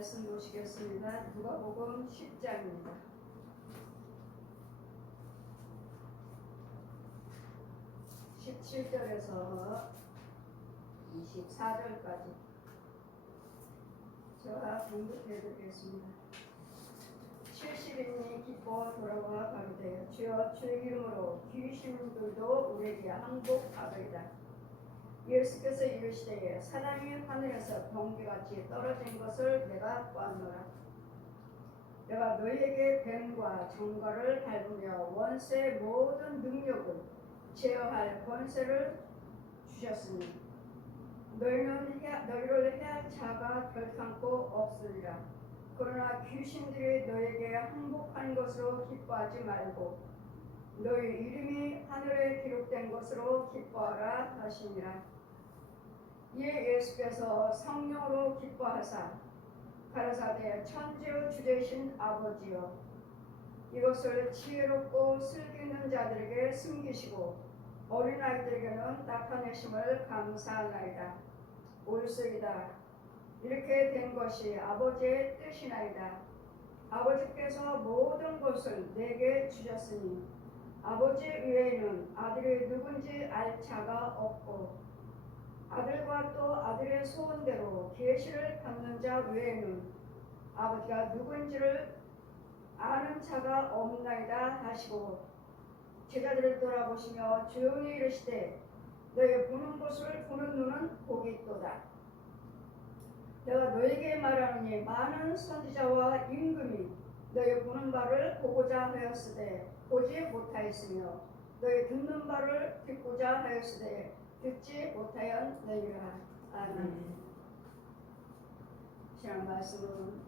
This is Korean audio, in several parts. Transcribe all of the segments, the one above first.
말씀 보시겠습니다. 누가복음 10장입니다. 17절에서 24절까지 제가 공독해 드리겠습니다. 70인이 기뻐 돌아와 가로되 주여 주의 이름으로 귀신들도 우리에게 항복하리이다. 예수께서 이르시되 사람이 하늘에서 번개같이 떨어진 것을 내가 보았노라. 내가 너희에게 뱀과 정갈을 밟으며 원수의 모든 능력을 제어할 권세를 주셨으니 너희를 해할 자가 결탄코 없으리라. 그러나 귀신들이 너희에게 항복한 것으로 기뻐하지 말고 너희 이름이 하늘에 기록된 것으로 기뻐하라 하시니라. 이에 예수께서 성령으로 기뻐하사 가라사대 천지의 주제이신 아버지여 이것을 지혜롭고 슬기 있는 자들에게 숨기시고 어린아이들에게는 나타내심을 감사하나이다. 옳소이다. 이렇게 된 것이 아버지의 뜻이나이다. 아버지께서 모든 것을 내게 주셨으니 아버지 외에는 아들이 누군지 알 자가 없고 아들과 또 아들의 소원대로 계시를 받는 자 외에는 아버지가 누군지를 아는 자가 없나이다 하시고 제자들을 돌아보시며 조용히 이르시되 너희 보는 것을 보는 눈은 복이 있도다. 내가 너에게 말하노니 많은 선지자와 임금이 너희 보는 바를 보고자 하였으되 보지 못하였으며 너희 듣는 바를 듣고자 하였으되 듣지 못하였느니라. 아멘. 신앙 말씀은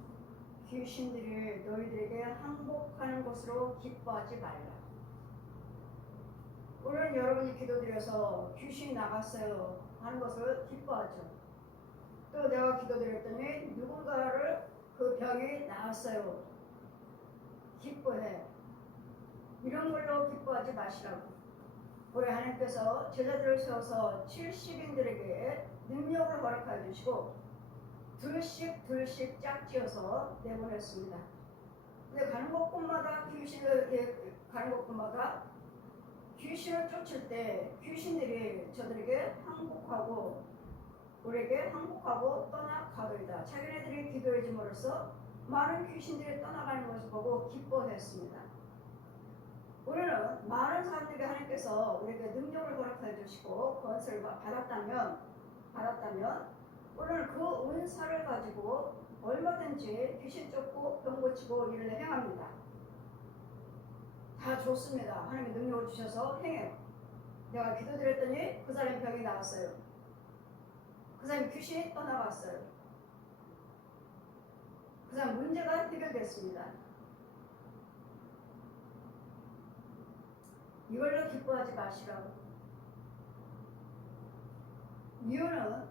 귀신들이 너희들에게 항복하는 것으로 기뻐하지 말라. 오늘 여러분이 기도드려서 귀신이 나갔어요 하는 것을 기뻐하죠. 또 내가 기도드렸더니 누군가를 그 병이 나았어요. 기뻐해. 이런 걸로 기뻐하지 마시라고. 우리 하나님께서 제자들을 세워서 70인들에게 능력을 허락하여 주시고 둘씩 짝지어서 내보냈습니다. 근데 가는 곳곳마다 귀신을 쫓을 때 귀신들이 저들에게 항복하고 우리에게 항복하고 떠나가더이다. 자기네들이 기도해 줌으로써 많은 귀신들이 떠나가는 것을 보고 기뻐했습니다. 우리는 많은 사람들에게 하나님께서 우리에게 능력을 허락해 주시고 권세를 받았다면 우리는 그 은사를 가지고 얼마든지 귀신 쫓고 병 고치고 일을 행합니다. 다 좋습니다. 하나님이 능력을 주셔서 행해요. 내가 기도드렸더니 그 사람의 병이 나았어요. 그 사람의 귀신이 떠나갔어요. 그 사람 문제가 해결됐습니다. 이걸로 기뻐하지 마시라고. 이유는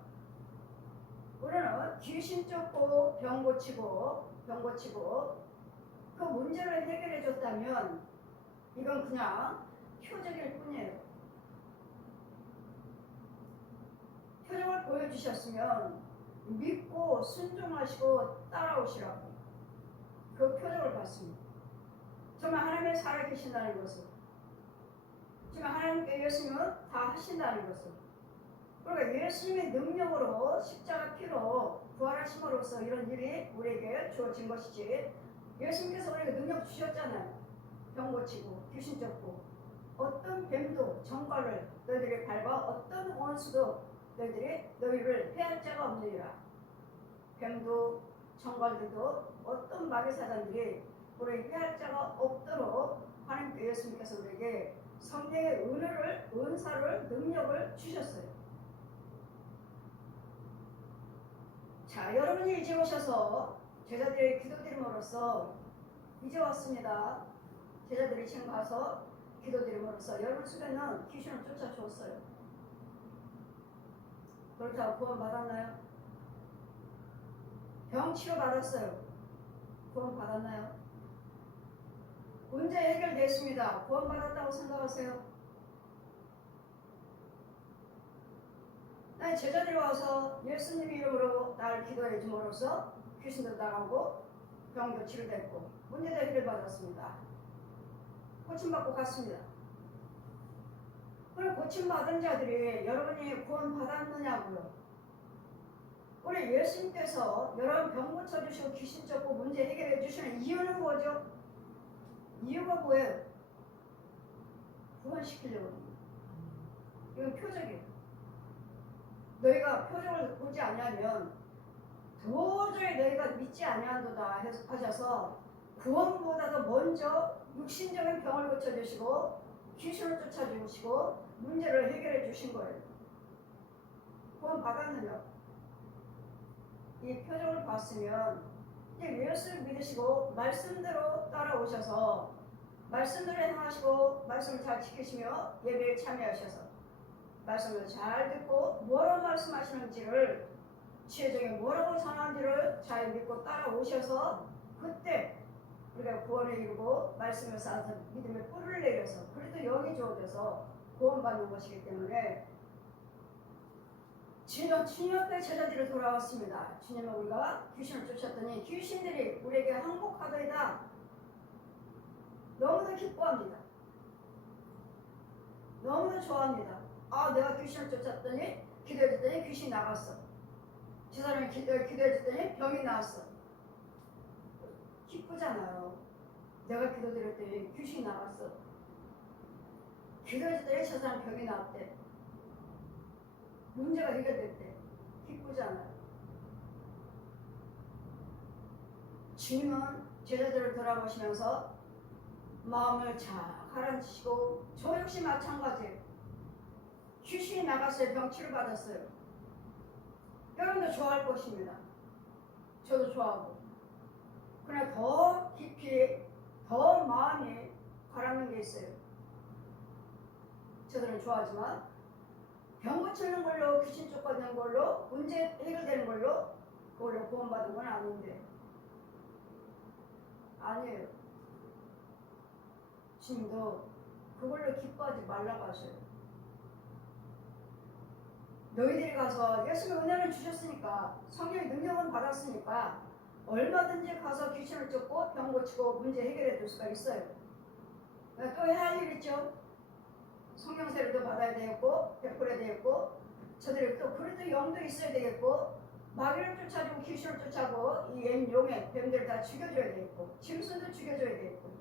우리는 귀신 쫓고 병 고치고 그 문제를 해결해 줬다면 이건 그냥 표적일 뿐이에요. 표적을 보여주셨으면 믿고 순종하시고 따라오시라고. 그 표적을 받습니다. 정말 하나님의 살아계신다는 것을, 정말 하나님께 예수님은 다 하신다는 것을, 그러니까 예수님의 능력으로 십자가 피로 부활하심으로써 이런 일이 우리에게 주어진 것이지, 예수님께서 우리에게 능력 주셨잖아요. 병 고치고 귀신 쫓고 어떤 뱀도 정갈을 너희들이 밟아 어떤 원수도 너희를 해할 자가 없느니라. 뱀도 정갈들도 어떤 마귀 사단들이 우리에게 해할 자가 없도록 하나님께 예수님께서 우리에게 성령의 은사를 능력을 주셨어요. 자, 여러분이 이제 오셔서 제자들의 기도드림으로써 이제 왔습니다. 제자들이 지금 가서 기도드림으로써 여러분 속에는 귀신을 쫓아주었어요. 그렇다고 구원 받았나요? 병 치료 받았어요. 구원 받았나요? 문제 해결됐습니다. 구원 받았다고 생각하세요? 제자들이 와서 예수님 이름으로 날 기도해 줌으로써 귀신도 나가고 병도 치료됐고 문제도 해결받았습니다. 고침받고 갔습니다. 그럼 고침받은 자들이 여러분이 구원 받았느냐고요? 우리 예수님께서 여러분 병 고쳐주시고 귀신 쫓고 문제 해결해 주시는 이유는 뭐죠? 이유가 뭐예요? 구원시키려고. 이건 표적이에요. 너희가 표적을 보지 않으면 도저히 너희가 믿지 아니한도다 하셔서 구원보다도 먼저 육신적인 병을 고쳐주시고 귀신을 쫓아주시고 문제를 해결해 주신 거예요. 구원 받았느냐? 이 표적을 봤으면 이제 예수를 믿으시고 말씀대로 따라오셔서 말씀대로 행하시고 말씀을 잘 지키시며 예배에 참여하셔서 말씀을 잘 듣고 뭐라고 말씀하시는지를 지혜정이 뭐라고 전하는지를 잘 믿고 따라오셔서 그때 우리가 구원을 이루고 말씀을 쌓아서 믿음의 뿌리를 내려서 그래도 영이 주어져서 구원받는 것이기 때문에 주님 앞에 제자들이 돌아왔습니다. 주님은 우리가 귀신을 쫓았더니 귀신들이 우리에게 항복하더이다. 너무도 기뻐합니다. 너무도 좋아합니다. 아, 내가 귀신을 쫓았더니 기도해줬더니 귀신이 나갔어. 저 사람이 기도해줬더니 병이 나왔어. 기쁘잖아요. 내가 기도드렸더니 귀신이 나갔어. 기도해줬더니 저 사람 병이 나왔대. 문제가 해결됐대. 기쁘잖아요. 주님은 제자들을 돌아보시면서 마음을 잘 가라앉히시고 저 역시 마찬가지예요. 귀신이 나갔어요. 병치를 받았어요. 여러분도 좋아할 것입니다. 저도 좋아하고. 그러나 더 깊이 더 마음이 가라앉는 게 있어요. 저들은 좋아하지만 병 고치는 걸로 귀신 쫓아내는 걸로 문제 해결되는 걸로 그걸로 구원받은 건 아닌데 아니에요. 주님도 그걸로 기뻐하지 말라고 하셔요. 너희들이 가서 예수님의 은혜를 주셨으니까 성령의 능력은 받았으니까 얼마든지 가서 귀신을 쫓고 병 고치고 문제 해결해 줄 수가 있어요. 또 해야 할 일 있죠. 성령 세례도 받아야 되겠고 베풀어야 되겠고 저들이 또 그래도 영도 있어야 되겠고 마귀를 쫓아주고 귀신을 쫓아고 이 옛 용의 뱀들 다 죽여줘야 되겠고 짐승도 죽여줘야 되겠고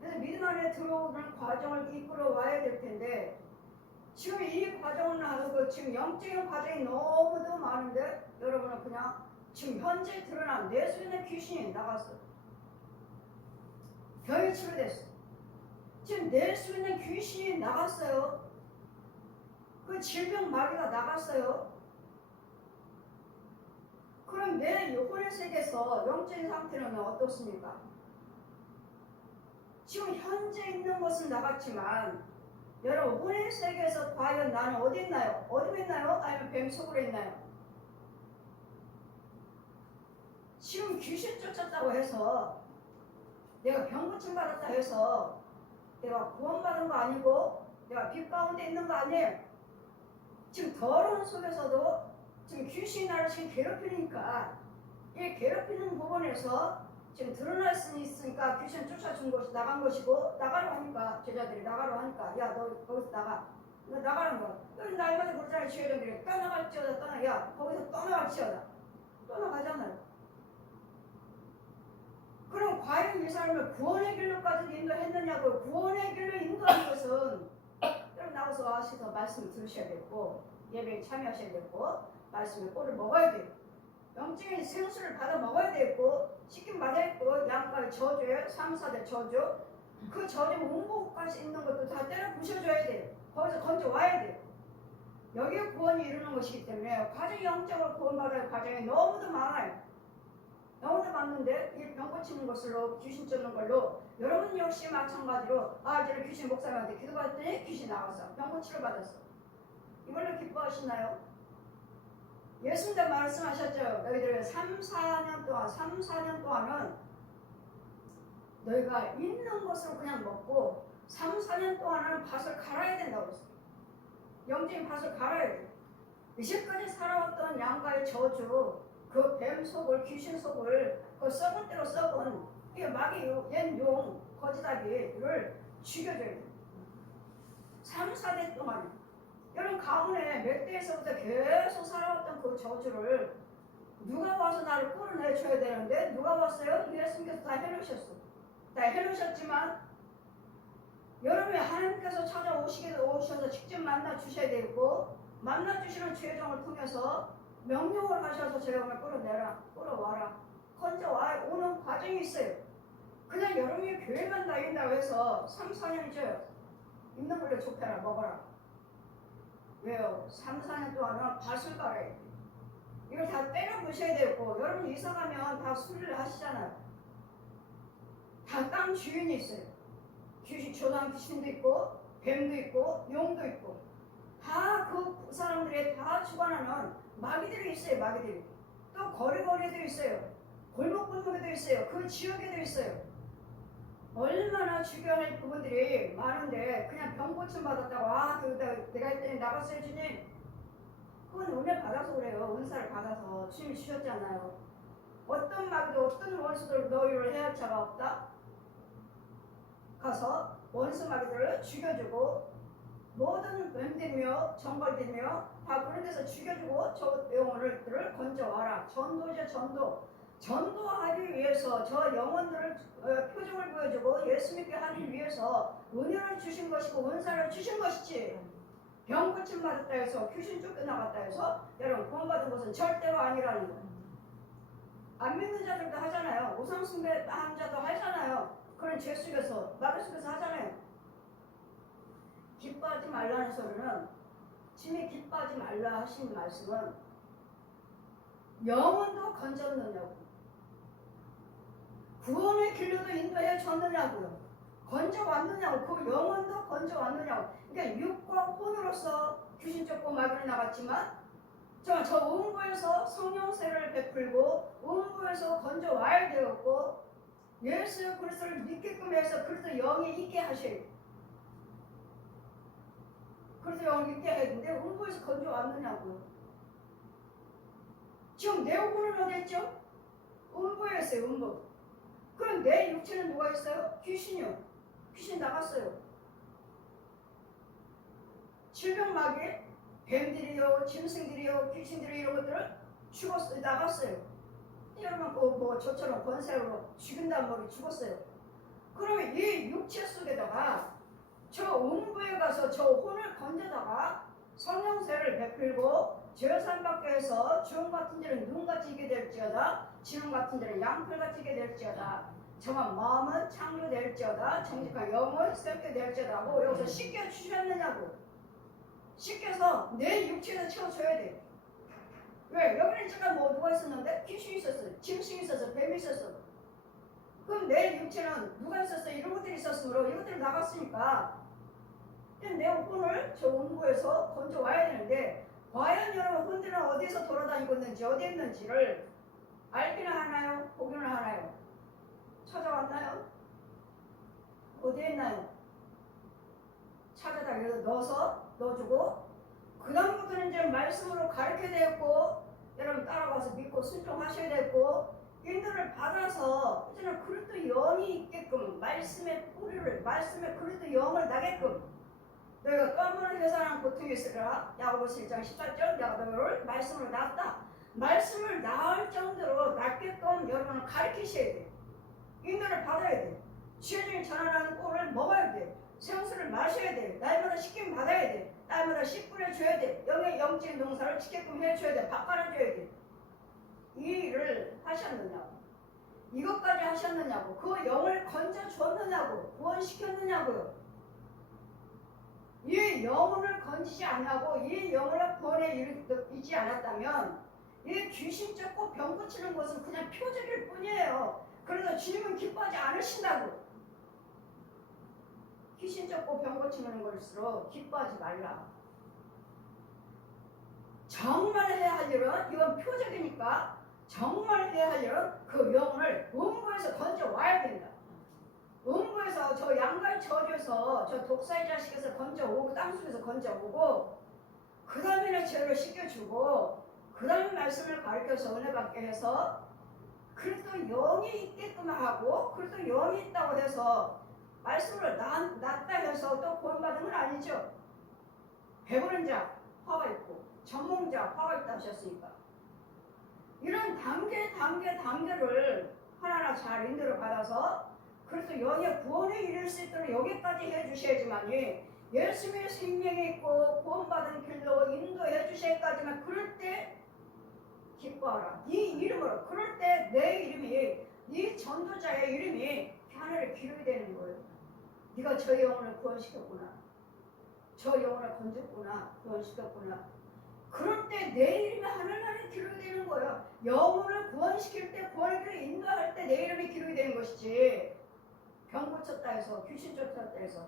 그래서 믿음 안에 들어오는 과정을 이끌어 와야 될 텐데 지금 이 과정을 나누고 지금 영적인 과정이 너무도 많은데 여러분은 그냥 지금 현재 드러난 내 속에 있는 귀신이 나갔어. 병이 치료됐어. 지금 내 속에 있는 귀신이 나갔어요. 그 질병 마귀가 나갔어요. 그럼 내 영혼의 세계에서 영적인 상태는 어떻습니까? 지금 현재 있는 것은 나갔지만 여러분 혼의 세계에서 과연 나는 어디 있나요? 어디 있나요? 아니면 뱀 속으로 있나요? 지금 귀신 쫓았다고 해서 내가 병 고침 받았다 해서 내가 구원받은 거 아니고 내가 빛 가운데 있는 거 아니에요. 지금 더러운 속에서도 지금 귀신이 나를 지금 괴롭히니까 이 괴롭히는 부분에서 지금 드러나 있으니까 귀신 쫓아준 것이 나간 것이고 나가려 하니까 제자들이 나가려 하니까 야 너 거기서 나가. 너 나가는 거야. 너 날마다 그러잖아요. 지혜정들이 떠나갈지어다 떠나. 야 거기서 떠나갈지어다. 떠나가잖아요. 그럼 과연 이 사람을 구원의 길로까지 인도했느냐고. 구원의 길로 인도하는 것은 여러분 나와서 와셔서 말씀을 들으셔야 되고 예배에 참여하셔야 되고 말씀의 꼴을 먹어야 돼요. 영적인 생수를 받아 먹어야 되고 씻김 받아야 되고 양가의 저주에 3, 4대 저주 그 저주 문고까지 있는 것도 다 때려 부셔줘야 돼요. 거기서 건져 와야 돼요. 여기에 구원이 이루는 것이기 때문에 과정이 영적으로 구원받을 과정이 너무도 많아요. 너무도 많은데 이 병 고치는 것으로 귀신 쫓는 걸로 여러분 역시 마찬가지로 아 저를 귀신 목사님한테 기도받았더니 귀신 나왔어. 병 고치러 받았어. 이걸로 기뻐하시나요? 예수님도 말씀하셨죠. 너희들 3, 4년 동안은 너희가 있는 것으로 그냥 먹고 3, 4년 동안은 밭을 갈아야 된다고 했어요. 영적인 밭을 갈아야 돼요. 이제까지 살아왔던 양가의 저주 그 뱀 속을 귀신 속을 그 썩은 대로 썩은 이 마귀 옛용 거지다기를 죽여줘야 돼. 3, 4대 동안 여러분 가문에 몇 대에서부터 계속 살아왔던 그 저주를 누가 와서 나를 끌어내줘야 되는데 누가 왔어요? 예수님께서 다 해놓으셨어. 다 해놓으셨지만 여러분이 하나님께서 오셔서 직접 만나 주셔야 되고 만나 주시는 죄종을 통해서 명령을 하셔서 저 영을 끌어와라 건져와 오는 과정이 있어요. 그냥 여러분이 교회만 다닌다고 해서 3, 4년이죠. 있는 걸로 좁혀라 먹어라. 왜요? 3, 4년 동안은 밭을 갈아야 돼. 이걸 다 때려 부셔야 되고 여러분 이사 가면 다 수리를 하시잖아요. 다 땅 주인이 있어요. 귀신, 조난 귀신도 있고 뱀도 있고 용도 있고 다 그 사람들이 다 주관하는 마귀들이 있어요. 마귀들이 또 거리거리에도 있어요. 골목골목에도 있어요. 그 지역에도 있어요. 얼마나 중요한 부분들이 많은데 그냥 병 고침 받았다고 내가 했더니 나갔어요 주님. 그건 은혜 받아서 그래요. 은사를 받아서 주님이 주셨잖아요. 어떤 마귀도 어떤 원수도 너희를 해할 자가 없다. 가서 원수 마귀들을 죽여주고 모든 뱀들이며 정벌들이며 다 그런 데서 죽여주고 저 영혼들을 건져와라. 전도죠. 전도하기 위해서 저 영혼들을 표적을 보여주고 예수 믿게 하기 위해서 은혜를 주신 것이고 은사를 주신 것이지 병 고침 받았다 해서 귀신 쫓겨나갔다 해서 여러분 구원받은 것은 절대로 아니라는 거예요. 안 믿는 자들도 하잖아요. 우상숭배한 자도 하잖아요. 그런 죄 속에서 마귀 속에서 하잖아요. 기뻐하지 말라는 소리는 주님이 기뻐하지 말라 하신 말씀은 영혼도 건졌느냐고 구원의 길로도 인도해 줬느냐고요. 건져왔느냐고 그 영혼도 건져왔느냐고. 그러니까 육과 혼으로서 귀신 쫓고 마귀를 나갔지만 저 음부에서 성령세를 베풀고 음부에서 건져와야 되었고 예수 그리스도를 믿게끔 해서 그리스도 영이 있게 하셔요. 그리스도 영이 있게 해야 되는데 음부에서 건져왔느냐고요. 지금 내 혼은 어디 있죠? 음부에 있어요. 음부. 그럼 내 육체는 누가 있어요? 귀신이요. 귀신 나갔어요. 질병마귀, 뱀들이요, 짐승들이요, 귀신들이 이런 것들을 죽었어요. 나갔어요. 여러분 저처럼 권세로 죽인다는 말이 죽었어요. 그러면 이 육체 속에다가 저 음부에 가서 저 혼을 건져다가 성령세를 베풀고 죄산 받게 해서 주홍 같은 자는 눈같이 이게 될지어다 지름 같은 자는 양털같이 이게 될지어다 정한 마음은 창조될지어다 정직한 영을 새롭게 될지어다 하고 여기서 씻겨 주셨느냐고. 씻겨서 내 육체에서 채워줘야 돼. 왜? 여기는 제가 누가 있었는데? 귀신이 있었어. 짐승이 있었어. 뱀이 있었어. 그럼 내 육체는 누가 있었어? 이런 것들이 있었으므로 이것들이 나갔으니까 내 혼을 저 음부에서 건져와야 되는데 과연 여러분 혼들은 어디서 돌아다니고 있는지 어디에 있는지를 알기는 하나요? 보기는 하나요? 찾아왔나요? 어디에 있나요? 찾아다 넣어주고 그 다음부터는 이제 말씀으로 가르쳐야 되고 여러분 따라가서 믿고 순종하셔야 되고 인도를 받아서 이제는 그리스도 영이 있게끔 말씀의 뿌리를 말씀의 그리스도 영을 나게끔 너희가 껌으로 회사하는 고통이 있으리라. 야고보서 1장 14절 내가 너희를 말씀으로 낳았다. 말씀을 낳을 정도로 낳게끔 여러분은 가르치셔야 돼. 인도를 받아야 돼. 지혜중에 전하라는 꼴을 먹어야 돼. 생수를 마셔야 돼. 날마다 씻김 받아야 돼. 날마다 씨 뿌려줘야 돼. 영의 영적인 농사를 지게끔 해줘야 돼. 밥 깔아줘야 돼. 이 일을 하셨느냐고. 이것까지 하셨느냐고. 그 영을 건져줬느냐고. 구원시켰느냐고요. 이 영혼을 건지지 않냐고. 이 영혼을 구원에 이르지 않았다면 이 귀신 쫓고 병 고치는 것은 그냥 표적일 뿐이에요. 그래서 주님은 기뻐하지 않으신다고. 귀신 쫓고 병 고치는 걸수록 기뻐하지 말라. 정말 해야 할 일은 이건 표적이니까 정말 해야 할 일은 그 영혼을 음부에서 건져와야 된다. 음부에서 저 양갈 저주에서 저 독사의 자식에서 건져오고 땅속에서 건져오고 그 다음에는 죄를 씻겨주고 그 그런 말씀을 가르쳐서 은혜 받게 해서 그래도 영이 있게끔 하고 그래도 영이 있다고 해서 말씀을 낫다 해서 또 구원받은 건 아니죠. 배부른 자 화가 있고 전몽자 화가 있다 하셨으니까 이런 단계를 하나하나 잘 인도를 받아서 그래서 영의 구원에 이를 수 있도록 여기까지 해주셔야지만이 예수님의 생명이 있고 구원받은 길로 인도해 주셔야까지만 그럴 때 기뻐하라. 네 이름으로 그럴 때 내 이름이 네 전도자의 이름이 하늘에 기록이 되는 거예요. 네가 저 영혼을 구원시켰구나. 저 영혼을 건졌구나. 구원시켰구나. 그럴 때 내 이름이 하늘나라에 기록이 되는 거예요. 영혼을 구원시킬 때 구원의 길을 인도할 때 내 이름이 기록이 되는 것이지 병 고쳤다 해서 귀신 쫓았다 해서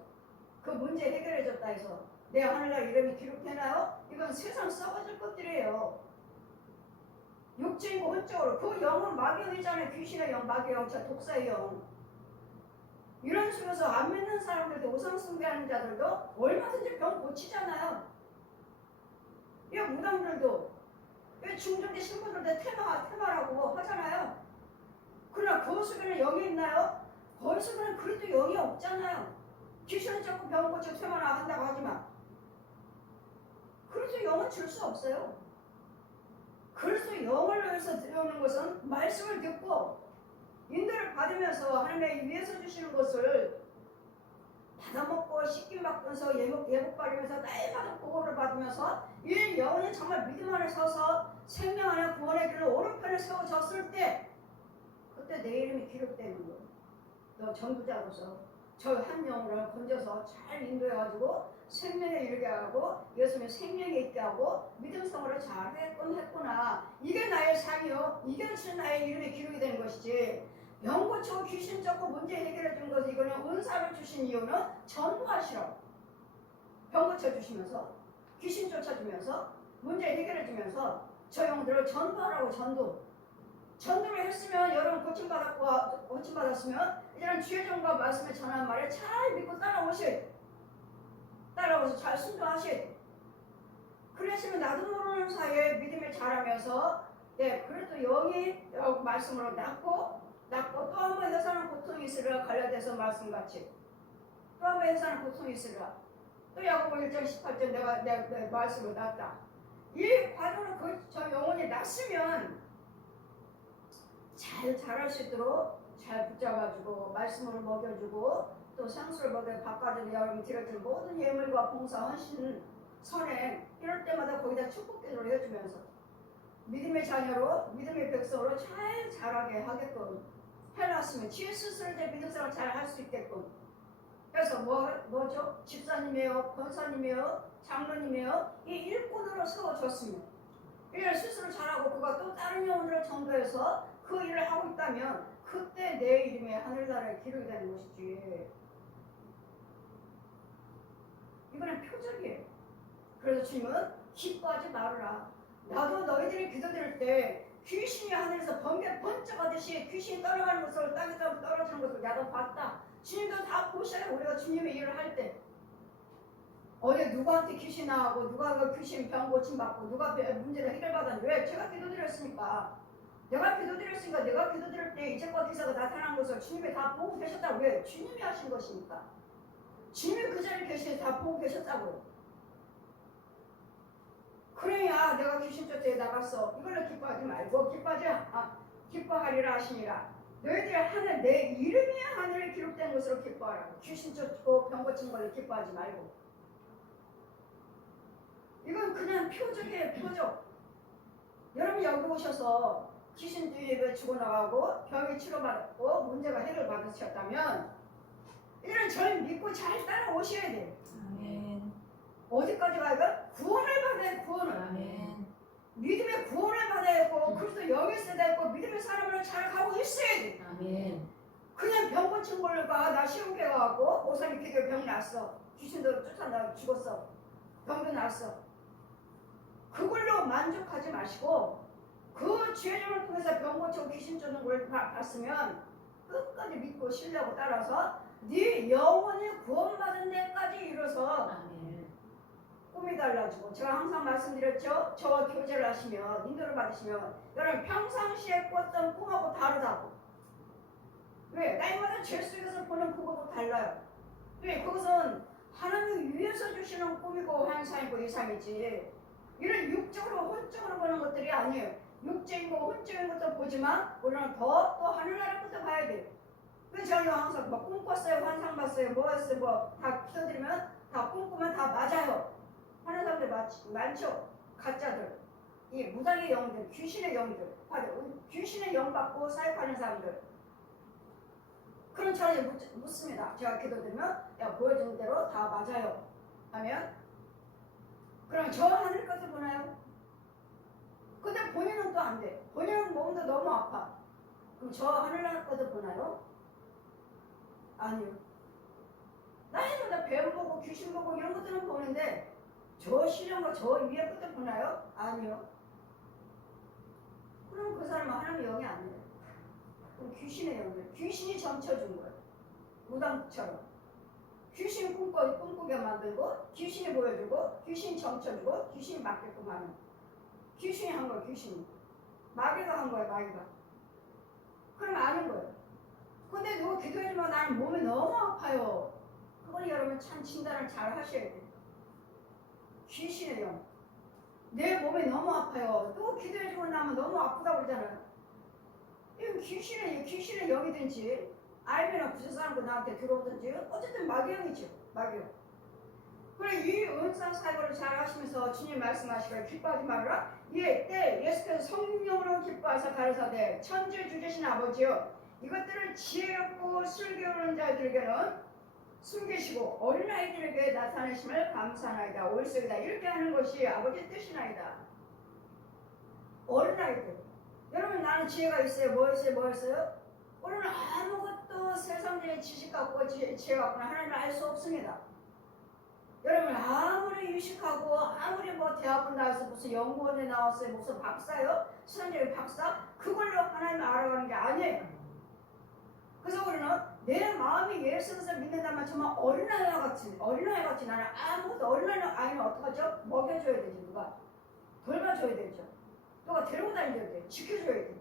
그 문제 해결해줬다 해서 내 하늘나라 이름이 기록되나요? 이건 세상 썩어질 것들이에요. 육체이고 혼적으로 그 영은 마귀의 의잖아요. 귀신의 영, 마귀의 영, 독사의 영. 이런 식으로 안 믿는 사람들도 우상 숭배하는 자들도 얼마든지 병 고치잖아요. 이 무당들도 이 중정대 신부들도 테마라고 하잖아요. 그러나 그 속에는 영이 있나요? 그 속에는 그래도 영이 없잖아요. 귀신을 잡고 병 고쳐 테마나 한다고 하지만 그래서 영은 줄 수 없어요. 그래서 영을 위해서 들여오는 것은 말씀을 듣고 인도를 받으면서 하나님의 위에서 주시는 것을 받아먹고 씻김 받면서 예복 받으면서 날마다 보호를 받으면서 이 영혼이 정말 믿음 안에 서서 생명 안에 구원의 길을 오른편에 세워졌을 때 그때 내 이름이 기록되는 거예요. 너 전도자로서 저 한 영혼을 건져서 잘 인도해가지고 생명에 이르게 하고 예수님의 생명에 있게 하고 믿음성으로 잘 했구나. 이게 나의 삶이요. 이게 나의 이름에 기록이 되는 것이지. 병 고치고 귀신 쫓고 문제 해결해 준 것은 이거는 은사를 주신 이유는 전도하시라고. 병 고쳐주시면서 귀신 쫓아주면서 문제 해결해 주면서 저 영들을 전도하라고 전도를 했으면 여러분 고침받았으면 이제는 주의 정과 말씀에 전하는 말에 잘 믿고 따라오셔서 잘 순종하시. 그랬으면 나도 모르는 사이에 믿음을 자라면서 그래도 영이 말씀으로 낳고 또 한 번 해서는 고통이 있으리라. 갈라디아서 말씀같이 또 한 번 해서는 고통이 있으리라. 또 야고보 1장 18절 내가 말씀을 낳았다. 이 과정을 저 영혼이 낳았으면 잘 자랄 수 있도록 잘 붙잡아주고 말씀을 먹여주고 또 생수를 먹여 바꿔주는 여러분 드려지는 모든 예물과 봉사 헌신 선행 이럴 때마다 거기다 축복기도를 해주면서 믿음의 자녀로 믿음의 백성으로 잘 자라게 하게끔 해놨으면 지 스스로 이제 믿음생활 잘 할 수 있게끔. 그래서 뭐죠? 집사님이에요, 권사님이에요, 장로님이에요. 이 일꾼으로 세워졌으면 일을 스스로 잘하고 그가 또 다른 영혼들을 전도해서 그 일을 하고 있다면 그때 내 이름이 하늘나라에 기록이 되는 것이지. 이거는 표적이에요. 그래서 주님은 기뻐하지 말으라. 나도 너희들이 기도드릴 때 귀신이 하늘에서 번개 번쩍하듯이 귀신이 떨어가는 것을 땅에서 떨어지는 것을 나도 봤다. 주님도 다 보셔요. 우리가 주님의 일을 할 때 어디 누구한테 귀신 나가고 누가 그 귀신 병 고침 받고 누가 문제를 해결받았는데 왜? 제가 기도드렸으니까. 내가 기도드릴 때 이적과 기사가 나타난 것을 주님이 다 보고 계셨다고. 왜? 주님이 하신 것이니까. 주님이 그 자리에 계시니 다 보고 계셨다고요. 그래야 내가 귀신 쫓아 나갔어. 이걸로 기뻐하지 말고 기뻐하리라 하시니라. 너희들이 하늘 내 이름이 하늘에 기록된 것으로 기뻐하라고. 귀신 쫓고 병 고친 걸로 기뻐하지 말고. 이건 그냥 표적이에요. 표적. 여러분 여기 오셔서 귀신 뒤에 죽어나가고 병이 치료받고 문제가 해결받으셨다면 이제는 저를 믿고 잘 따라오셔야 돼요. 아멘. 어디까지 가야? 구원을 받아야 구원을. 아멘. 믿음의 구원을 받아야 했고 그리스도 영이 있어야 했고 믿음의 사람으로 잘 가고 있어야 돼. 아멘. 그냥 병 고친 걸로 나 시험계 가고 오사님 기도에 병 났어. 귀신도 쫓아나 죽었어. 병도 났어. 그걸로 만족하지 마시고 그 죄정을 통해서 병 고치고 귀신 쫓는 걸 봤으면 끝까지 믿고 신뢰하고 따라서 네 영혼이 구원받은 데까지 이뤄서 아멘. 꿈이 달라지고 제가 항상 말씀드렸죠. 저와 교제를 하시면 인도를 받으시면 여러분 평상시에 꿨던 꿈하고 다르다고. 왜? 날마다 죄 속에서 보는 그것도 달라요. 왜? 그것은 하나님 위에서 주시는 꿈이고 환상이고 이상이지 이런 육적으로 혼적으로 보는 것들이 아니에요. 육적이고 혼적인 것도 보지만 우리는 더 또 하늘나라 것도 봐야 돼요. 그래서 저희가 항상 뭐 꿈 꿨어요, 환상 봤어요, 뭐 했어요, 뭐 다 기도드리면 다 꿈꾸면 다 맞아요. 하는 사람들 많죠. 가짜들, 이 무당의 영들, 귀신의 영들, 귀신의 영 받고 사역하는 사람들. 그런 차례에 묻습니다. 제가 기도드리면 야 보여준 대로 다 맞아요. 하면 그럼 저 하늘 것을 보나요? 근데 본인은 또 안 돼. 본인은 몸도 너무 아파. 그럼 저 하늘나라 것을 보나요? 아니요. 날마다 뱀 보고 귀신 보고 이런 것들은 보는데 저 신령과 저 위에 것들 보나요? 아니요. 그럼 그 사람은 하나님의 영이 아니에요. 그럼 귀신의 영들, 귀신이 점쳐준 거예요. 무당처럼. 귀신이 꿈꾸게 만들고, 귀신이 보여주고, 귀신이 점쳐주고, 귀신이 맡게끔 하는. 귀신이 한 거예요, 귀신이. 마귀가 한 거예요, 마귀가. 그럼 아는 거예요. 근데 누가 기도해주면 나는 몸이 너무 아파요. 그건 여러분 참 진단을 잘 하셔야 돼요. 귀신의 영. 내 몸이 너무 아파요. 또 기도해주고 나면 너무 아프다고 그러잖아요. 이건 귀신의 영이든지 알면 구세 사람도 나한테 들어오든지 어쨌든 마귀영이죠. 마귀영. 그래 이 은사 사역을 잘 하시면서 주님 말씀하시기를 기뻐하지 말아라. 이때 예수께서 성령으로 기뻐하사 가르사대 천주 주제신 아버지여 이것들을 지혜롭고 슬기로운 자들에게는 숨기시고 어린아이들에게 나타내심을 감사하나이다. 옳소이다. 이렇게 하는 것이 아버지의 뜻이나이다. 어린아이들. 여러분 나는 지혜가 있어요. 뭐 있어요? 우리는 아무것도 세상적인 지식 갖고 지혜 갖고는 하나님을 알 수 없습니다. 여러분 아무리 유식하고 아무리 뭐 대학원 나와서 무슨 연구원에 나왔어요. 무슨 박사요? 수상적인 박사? 그걸로 하나님을 알아가는 게 아니에요. 그래서 우리는 내 마음이 예수를 믿는다면 정말 어린아이 같이 나는 아무것도 어린아이는 어떡하죠? 먹여줘야 되지 누가 돌봐줘야 되죠. 누가 데리고 다녀야 돼. 지켜줘야 돼.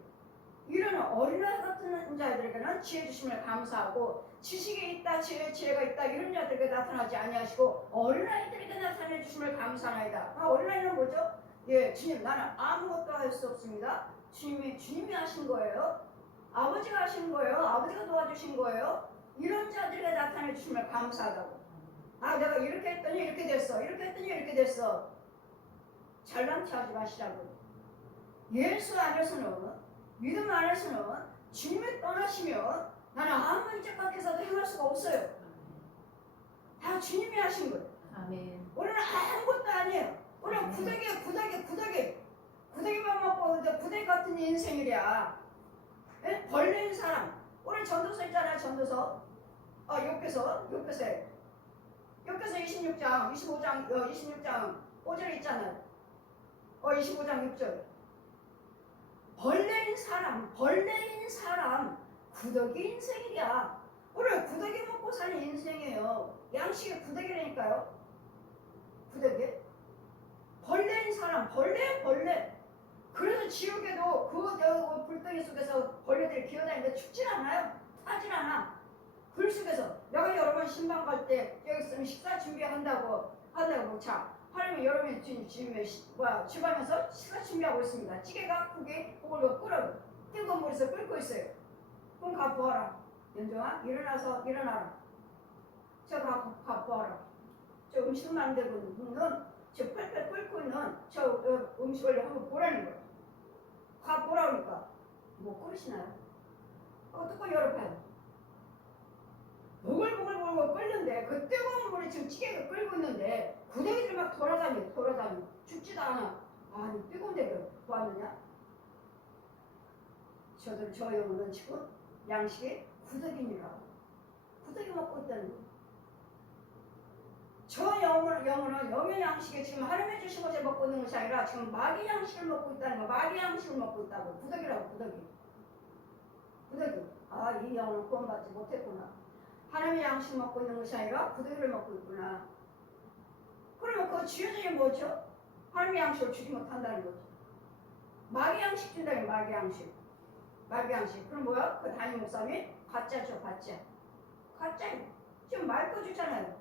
이런 어린아이 같은 자들에게는 지혜 주심을 감사하고 지식이 있다 지혜가 있다 이런 자들에게 나타나지 아니하시고 어린아이들에게 나타내 주심을 감사하나이다. 어린아이는 뭐죠? 예, 주님 나는 아무것도 할 수 없습니다. 주님이 하신 거예요. 아버지가 하신 거예요. 아버지가 도와주신 거예요. 이런 자들에게 나타내 주심을 감사하다고. 아 내가 이렇게 했더니 이렇게 됐어. 이렇게 했더니 이렇게 됐어. 잘난 체하지 마시라고. 예수 안에서는 믿음 안에서는 주님이 떠나시면 나는 아무리 착각해서도 행할 수가 없어요. 다 주님이 하신 거예요. 아멘. 우리는 아무것도 아니에요. 우리는 구더기만 먹고 구더기 같은 인생이랴. 예? 벌레인 사람. 우리 전도서 있잖아요. 전도서. 욕해서 26장 26장 5절 있잖아요. 25장 6절. 벌레인 사람 구더기 인생이야. 우리 구더기 먹고 사는 인생이에요. 양식이 구더기라니까요. 구더기. 벌레인 사람 벌레. 그래서 지옥에도 그 불덩이 속에서 벌레들이 기어다니는데 죽질 않아요. 타질 않아. 불 속에서 내가 여러분 신방 갈 때 여기 있으면 식사 준비한다고 자 하나님은 여러분이 집안에서 식사 준비하고 있습니다. 찌개가 국에 그걸 끓어요. 뜨거운 물에서 끓고 있어요. 그럼 가 보아라. 연정아 일어나라. 저 가 보아라. 저 음식 만들고 있는 저 펄펄 끓고 있는 저 음식을 한번 보라는 거예요. 가 보라니까 뭐 끓으시나요? 뚜껑 열어봐요. 보글보글 끓는데 그 뜨거운 물에 지금 찌개가 끓고 있는데 구덩이들 막 돌아다녀 죽지도 않아. 아니 뜨거운데 보았느냐? 저 영혼은 지금 양식의 구더기니라고. 구더기 먹고 있다는 거예요. 저 영혼은 영의 양식에 지금 하나님의 주신 것을 먹고 있는 것이 아니라 지금 마귀 양식을 먹고 있다는 거. 마귀 양식을 먹고 있다고. 구더기라고. 구더기. 이 영혼은 구원받지 못했구나. 하나님의 양식 먹고 있는 것이 아니라 구더기를 먹고 있구나. 그러면 그 주요점이 뭐죠? 하나님의 양식을 주지 못한다는 거죠. 마귀 양식 준다는 마귀 양식. 마귀 양식. 그럼 뭐야? 그 담임 목사님 가짜죠, 가짜. 가짜예요. 지금 말 꺼주잖아요.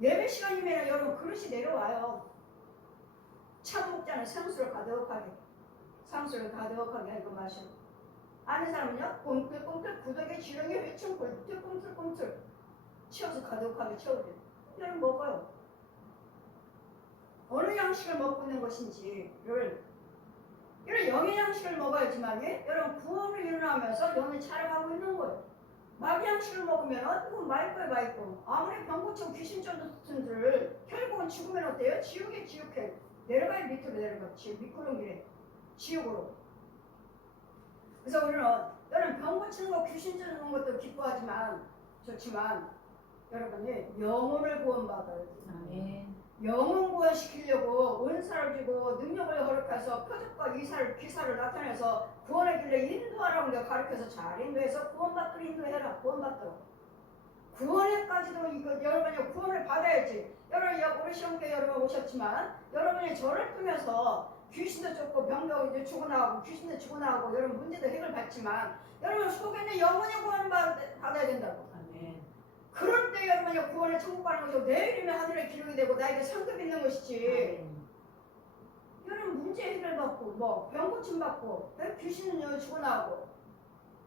예배 시간이면 여러분 그릇이 내려와요. 참 먹자는 상수를 가득하게. 상수를 가득하게 이거 마셔. 아는 사람은요? 꿈틀꿈틀 구덕에 지렁이 회충 꿈틀꿈틀 채워서 가득하게 채워줘요. 여러분 먹어요. 어느 양식을 먹고 있는 것인지를 이런 영의 양식을 먹어야지만 여러분 구원을 일어나면서 영을 촬영하고 있는 거예요. 마귀 양식을 먹으면 그건 마이고 아무리 병고쳐 귀신 쫓았던들 결국은 죽으면 어때요? 지옥에 지옥해 내려가야 밑으로 내려가 지옥 미끄럼길에 지옥으로. 그래서 우리는 여러분 병 고치는 거 귀신 쫓는 것도 기뻐하지만 좋지만 여러분이 영혼을 구원받아야 돼요. 영혼 구원시키려고 은사를 주고 능력을 허락해서 표적과 기사를 나타내서 구원의 길에 인도하라고 내가 가르쳐서 잘 인도해서 구원받도록 인도해라. 구원받도록. 구원에까지도 이거 여러분이 구원을 받아야지. 여러분 우리 시험교회 여러분 오셨지만 여러분이 저를 통해서 귀신도 쫓고 병도 죽어나가고 귀신도 죽어나가고 여러분 문제도 해결받지만 여러분 속에 있는 영혼의 구원을 받아야 된다고. 그럴 때 여러분이 구원의 천국 가는 것이고 내 이름이 하늘에 기록이 되고 나에게 상급 있는 것이지. 여러분 문제 해결받고 뭐 병 고침 받고 귀신은 죽어나가고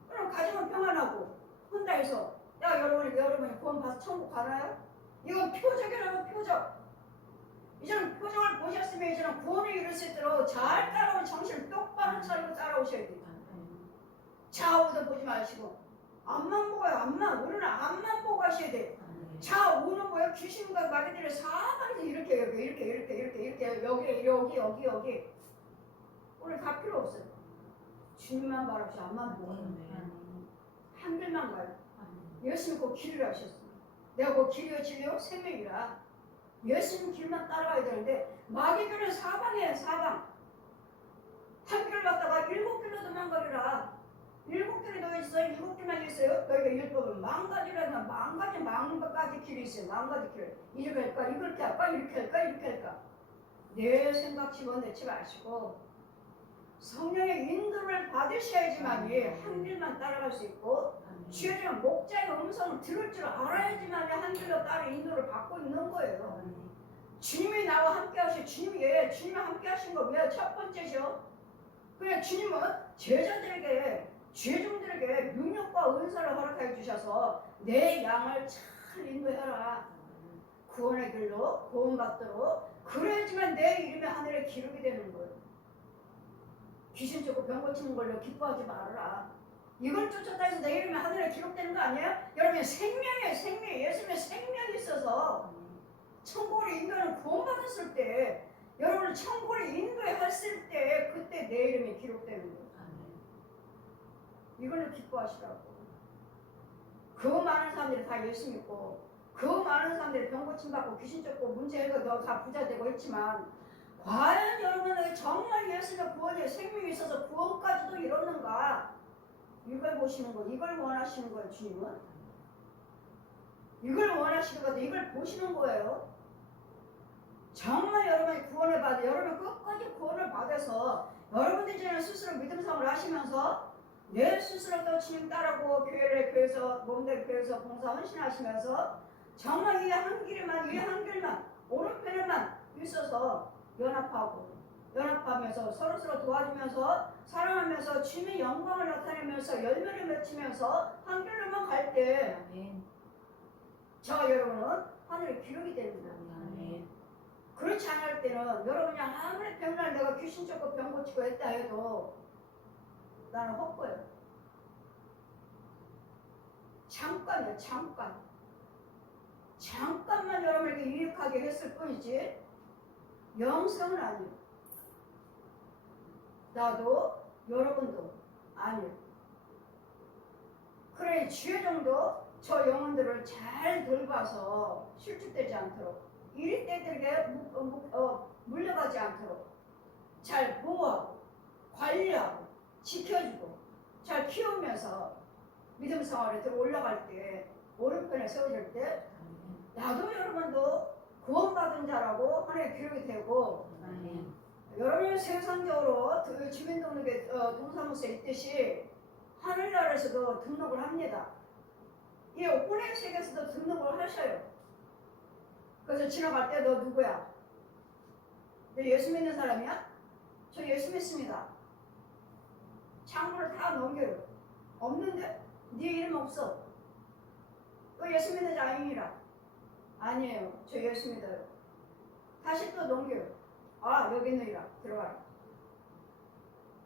그럼 가정은 평안하고 혼자 해서 야 여러분이 구원 받아서 천국 가나요? 이건 표적이라고 표적. 이제는 표적을 보셨으면 이제는 구원을 이룰 수 있도록 잘 따라오는 정신을 똑바로 차리고 따라오셔야 돼요. 좌우도 보지 마시고 앞만 보고요. 앞만. 우리는 앞만 보고 가셔야 돼. 좌우는 뭐야? 귀신과 마귀들의 사방에서 이렇게 여기 오늘 다 필요 없어요. 주님만 바라보시 앞만 보고 한 길만 가요. 예수님 그 길을 하셨어요. 내가 그 길이요 진리요 생명이라 예수님 길만 따라가야 되는데 마귀들은 사방이에요. 사방. 한 길을 갔다가 7길로 도망가리라. 7길이 더 있어요. 7길만 있어요. 너희가 율법은 망가지라면 망가지 길이 있어요. 망가지 길. 이렇게 할까? 이렇게 할까? 이렇게 할까? 내 생각 집어넣지 마시고 성령의 인도를 받으셔야지만이 한 길만 따라갈 수 있고 주여지만 목자의 음성을 들을 줄 알아야지만 한 길로 따라 인도를 받고 있는 거예요. 주님이 나와 함께 하시고 주님이 함께 하신 거 왜 첫 번째죠? 그래 주님은 제자들에게 죄종들에게 능력과 은사를 허락해 주셔서 내 양을 잘 인도해라. 구원의 길로 구원받도록 그래야지만 내 이름이 하늘에 기록이 되는 거예요. 귀신 쫓고 병 고치는 걸로 기뻐하지 말아라. 이걸 쫓았다 해서 내 이름이 하늘에 기록되는 거 아니에요? 여러분 생명이에요. 생명. 예수님의 생명이 있어서 천국을 인도하는 구원받았을 때 여러분을 천국을 인도했을 때 그때 내 이름이 기록되는 거예요. 이걸로 기뻐하시라고. 그 많은 사람들이 다 예수 믿고 그 많은 사람들이 병 고침받고 귀신 쫓고 문제 해결도 다 부자 되고 있지만 과연 여러분은 정말 예수님의 구원이 생명이 있어서 구원까지도 이뤘는가? 이걸 보시는 거, 이걸 원하시는 거예요. 주님은 이걸 원하시는 거예요. 이걸 보시는 거예요. 정말 여러분이 구원을 받아 여러분 끝까지 구원을 받아서 여러분들이 저는 스스로 믿음 생활을 하시면서 내 스스로 또 주님 따르고 교회에서 몸대 교회에서 봉사 헌신하시면서 정말 이 한 길만 오른편에만 있어서 연합하면서 서로 도와주면서 사랑하면서 주님의 영광을 나타내면서 열매를 맺히면서 한 길로만 갈 때 저 여러분은 하늘에 기록이 됩니다. 그렇지 않을 때는 여러분이 아무리 병날 내가 귀신 쫓고 병 고치고 했다 해도 나는 헛거예요. 잠깐이에요. 잠깐만 여러분에게 유익하게 했을 뿐이지 영생은 아니에요. 나도 여러분도 아니에요. 그래 주의 정도 저 영혼들을 잘 돌봐서 실축되지 않도록 이리 때들에게 물려가지 않도록 잘 보호하고 관리하고 지켜주고 잘 키우면서 믿음 생활에 들어 올라갈 때 오른편에 세워질 때 나도 여러분도 구원받은 자라고 하나님 기록이 되고 여러분이 세상적으로 주민등록에 동사무소에 있듯이 하늘나라에서도 등록을 합니다. 이 혼행세계에서도 등록을 하셔요. 그래서 지나갈 때 너 누구야? 너 예수 믿는 사람이야? 저 예수 믿습니다. 창문을 다 넘겨요. 없는데? 네 이름 없어. 너 예수 믿는 자 아니라? 아니에요. 저 예수 믿어요. 다시 또 넘겨요. 아 여기 있느니라. 들어가라.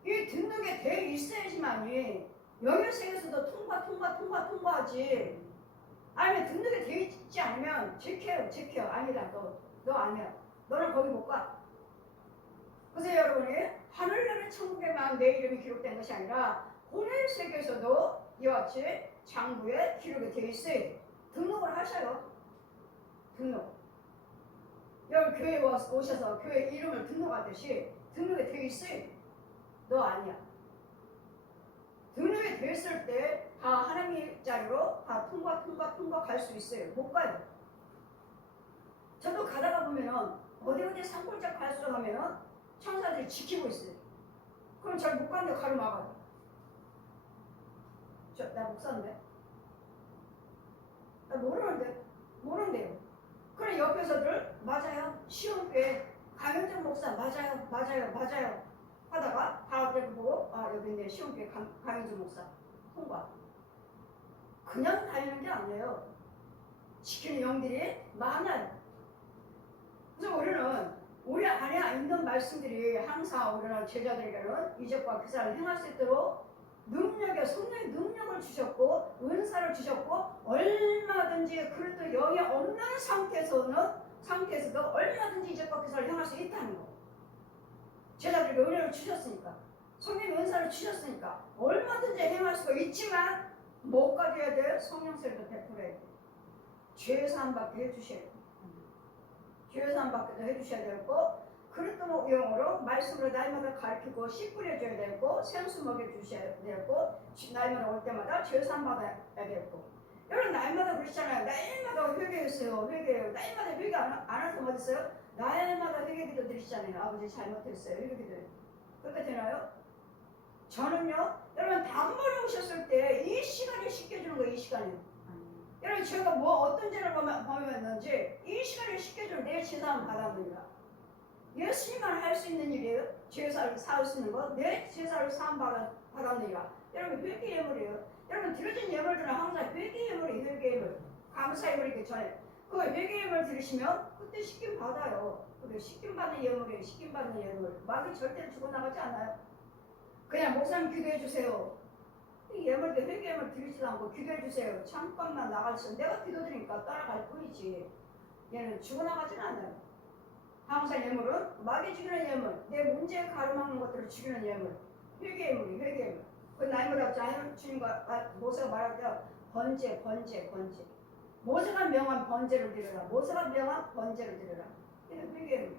이 등록에 돼 있어야지만이 영역세계에서도 통과하지. 아니면 등록에 돼 있지 않으면 지켜요. 아니다. 너 아니야. 너는 거기 못 가. 그래서 여러분이 하늘나라 천국에만 내 이름이 기록된 것이 아니라 혼인세계에서도 이와 같이 장부에 기록이 되어 있어요. 등록을 하셔요. 등록. 여러분 교회에 오셔서 교회 이름을 등록하듯이 등록이 되어 있어요. 너 아니야. 등록이 되었을 때 다 하나님의 자리로 다 통과 갈 수 있어요. 못 가요. 저도 가다가 보면은 어디 산골짝 갈수록 하면은 천사들이 지키고 있어요. 그럼 잘 못 가는데 가로막아요. 나 목사인데? 나 모르는데요. 그래 옆에서들 맞아요. 시험교회 강현정 목사 맞아요. 하다가 다음에 보고 아 여기 있네 시험교회 강현정 목사 통과. 그냥 다니는 게 아니에요. 지키는 영들이 많아요. 그래서 우리 안에 있는 말씀들이 항상 우리는 제자들에게는 이적과 기사를 행할 수 있도록 성령의 능력을 주셨고 은사를 주셨고 얼마든지 그래도 영이 없는 상태에서도 얼마든지 이적과 기사를 행할 수 있다는 거. 제자들에게 은혜를 주셨으니까 성령의 은사를 주셨으니까 얼마든지 행할 수가 있지만 못 가져야 돼. 성령세례도 베풀어야 돼. 죄사함 받게 해주셔야 돼. 죄사함 받게도 해주셔야 되고 그리스도 영으로 말씀으로 날마다 가르치고 씨 뿌려줘야 되고 생수 먹여주셔야 되고 날마다 올 때마다 죄사함 받아야 되고 여러분 날마다 그러시잖아요. 날마다 회개했어요. 회개해요. 날마다 회개 안 하는 거 어딨어요? 날마다 회개기도 드리시잖아요. 아버지 잘못했어요. 회개기도 그렇게 되나요? 저는요 여러분 단번에 오셨을 때 이 시간을 씻겨주는 거예요. 이 시간이요. 여러분 제가 어떤 죄를 범했는지 이 시간을 씻겨주는 내 죄사함 받았느니라. 예수님만 할 수 있는 일이에요. 죄사를 사할 수 있는 거. 내 죄사를 사함 받았느니라. 여러분 회개 예물이에요. 여러분 드려진 예물들은 항상 회개 예물 감사 예물이기 전에 그 회개 예물 드리시면 그때 씻김 받아요. 근데 씻김 받는 예물이에요. 씻김 받는 예물. 마귀 절대로 죽어나가지 않아요. 그냥 목사님 기도해 주세요. 이 예물들 회개 예물 드리지도 않고 기도해 주세요. 잠깐만 나갈수 내가 기도드리니까 따라갈 뿐이지. 얘는 죽어나가지는 않아요. 항상 예물은 마귀 죽이는 예물, 내 문제에 가로막는 것들을 죽이는 예물, 회개 예물. 그 날마다 주님과 모세가 말할 때 번제. 모세가 명한 번제를 드려라. 이는 회개 예물.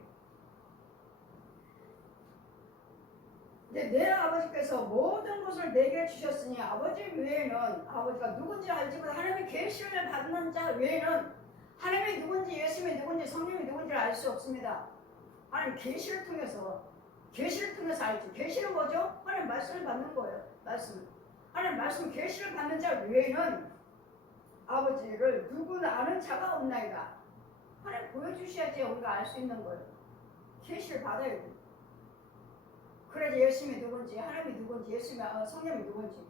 내 아버지께서 모든 것을 내게 주셨으니 아버지 외에는 아버지가 누군지 알지 못해 하나님의 계시를 받는 자 외에는 하나님이 누군지 예수님이 누군지 성령이 누군지를 알 수 없습니다. 하나님 계시를 통해서 알죠. 계시는 뭐죠? 하나님 말씀을 받는 거예요. 하나님 말씀 계시를 받는 자 외에는 아버지를 누구나 아는 자가 없나이다. 하나님 보여주셔야지 우리가 알 수 있는 거예요. 계시를 받아야 돼요. 그래야지 예수님이 누군지 하나님이 누군지 성령이 누군지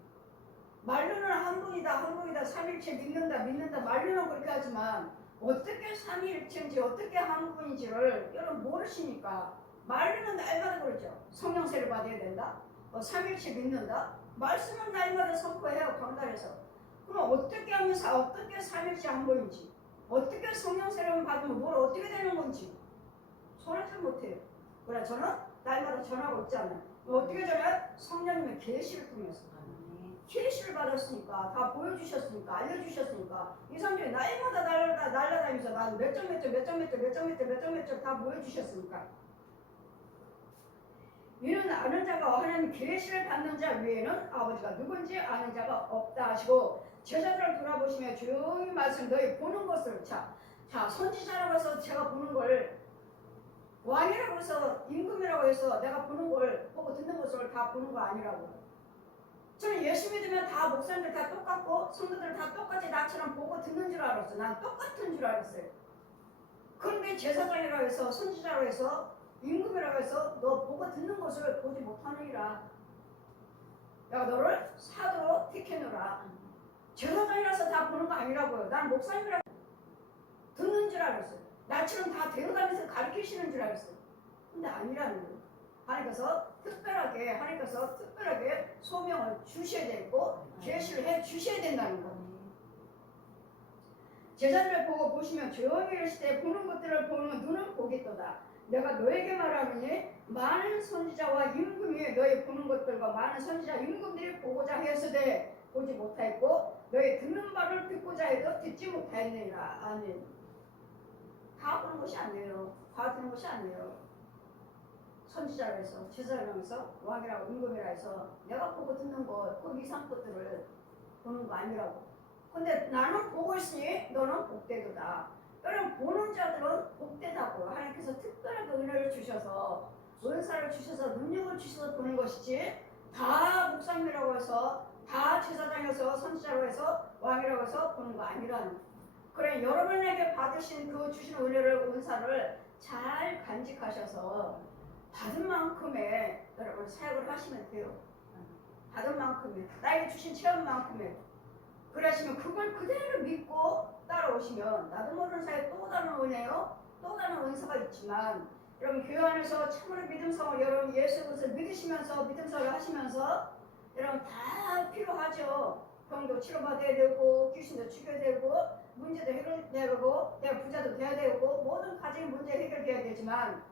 말로는 한 분이다 삼일체 믿는다 말로는 그렇게 하지만 어떻게 삼위일체인지 어떻게 한 분인지를 여러분 모르시니까 말로는 날마다 그러죠. 성령세를 받아야 된다. 삼위일체 믿는다. 말씀은 날마다 선포해요. 강단에서. 그럼 어떻게 하면서 어떻게 삼위일체 한 분인지 어떻게 성령세를 받으면 뭘 어떻게 되는 건지 전하지 못해요. 그러나 저는 날마다 전하고 있잖아요. 어떻게 전해요? 성령님의 계시를 통해서. 계시를 받았으니까 다 보여주셨으니까 알려주셨으니까 이 성령이 날마다 날아다니면서 난 몇 점 다 보여주셨으니까 이는 아는 자가 하나님 계시를 받는 자 외에는 아버지가 누군지 아는 자가 없다 하시고 제자들을 돌아보시며 조용히 말씀 너희 보는 것을 자, 선지자라고 해서 제가 보는 걸 왕이라고 해서 임금이라고 해서 내가 보는 걸 보고 듣는 것을 다 보는 거 아니라고. 저는 예수 믿으면 다 목사님들 다 똑같고 성도들 다 똑같이 나처럼 보고 듣는 줄 알았어. 난 똑같은 줄 알았어요. 그런데 제사장이라고 해서 선지자라고 해서 임금이라고 해서 너 보고 듣는 것을 보지 못하느니라. 내가 너를 사도로 택해놓으라. 제사장이라서 다 보는 거 아니라고요. 난 목사님이라고 듣는 줄 알았어요. 나처럼 다 데려다니면서 가르치시는 줄 알았어요. 근데 아니라는 거예요. 하나님께서 특별하게 소명을 주셔야 되고 계시를 해 주셔야 된다는 거예요. 제자들을 보고 보시면 조용히 이르시되 보는 것들을 보는 눈은 보겠도다. 내가 너에게 말하노니 많은 선지자와 임금이 너희 보는 것들과 많은 선지자 임금들이 보고자 하였으되 보지 못하였고 너희 듣는 바를 듣고자 해도 듣지 못하였느니라. 아멘. 다 보는 것이 아니에요. 다 듣는 것이 아니에요. 선지자라 해서 제사장이라 해서 왕이라고 임금이라 해서 내가 보고 듣는 것 그 이상 것들을 보는 거 아니라고. 근데 나는 보고 있으니 너는 복되도다. 여러분 보는 자들은 복되다고. 하나님께서 특별하게 은혜를 주셔서 은사를 주셔서 능력을 주셔서 보는 것이지 다 목사님이라고 해서 다 제사장이어서 선지자라고 해서 왕이라고 해서 보는 거 아니라는. 그래 여러분에게 받으신 그 주신 은혜를 은사를 잘 간직하셔서 받은 만큼의 여러분 사역을 하시면 돼요. 받은 만큼의 나에게 주신 체험만큼의 그러시면 그걸 그대로 믿고 따라오시면 나도 모르는 사이에 또 다른 은혜요 또 다른 은사가 있지만 여러분 교회 안에서 참으로 믿음성을 여러분 예수 그리스도를 믿으시면서 믿음성을 하시면서 여러분 다 필요하죠. 병도 치료받아야 되고 귀신도 죽여야 되고 문제도 해결돼야 되고 내가 부자도 돼야 되고 모든 가정의 문제 해결돼야 되지만